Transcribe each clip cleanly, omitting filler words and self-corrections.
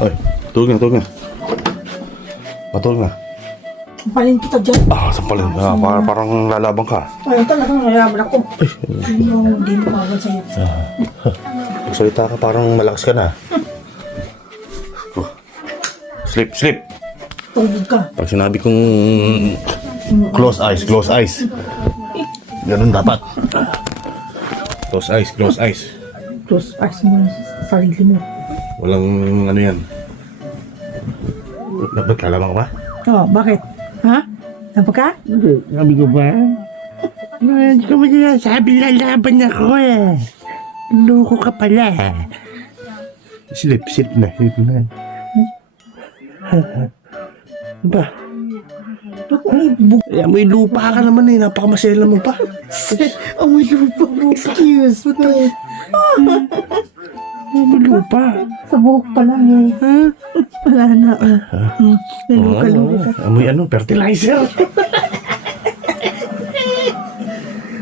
Ay, tulog na. Patulog na. Sampalin kita dyan. Sampalin. Parang lalabang ka. Ay, talagang nalaman ako. Hindi mo mawal sa'yo. Salita ka, parang malakas ka na. Sleep. Tulog ka. Pag sinabi kong close eyes. Ganun dapat. Close eyes. Close eyes mo sa sarili mo. Walang ano yan. Dapat lalabang ka ba? Oh, bakit? Ha? Tapos ka? Sabi ko ba? Hindi ko ba sinasabi lalaban ako eh. Loko ka pala. Sleep na. Ano ba? May lupa ka naman eh. Napakamasela mo pa. May lupa mo. Excuse me. May lupa. Sa buhok pa lang eh. Ha? Wala na. Luka. Amoy fertilizer.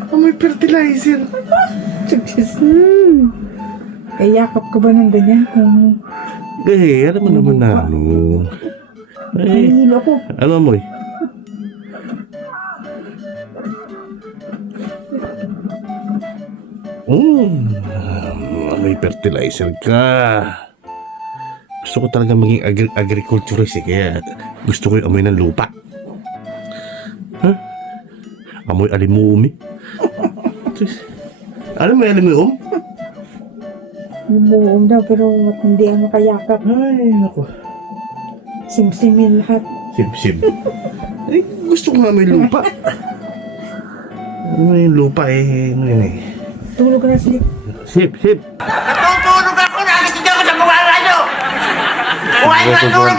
Amoy fertilizer. Eh, yakap ka ba ng ganyan? Alam mo naman na ano. Nahihilo ako. Ano amoy? May fertilizer ka. Gusto ko talaga maging agriculturist eh. Kaya gusto ko yung amoy ng lupa. Amoy alimumi. Ano may alimum? Lumuom daw pero hindi ang makayakap. Ay, naku. Simsimin lahat. Sip. Ay, gusto ko nga may lupa. May lupa eh. Ano yun eh. Tulog ka na, sleep. Sip. Natutulog ako, nagising ako sa buwan nyo! Buwan nyo, tulog,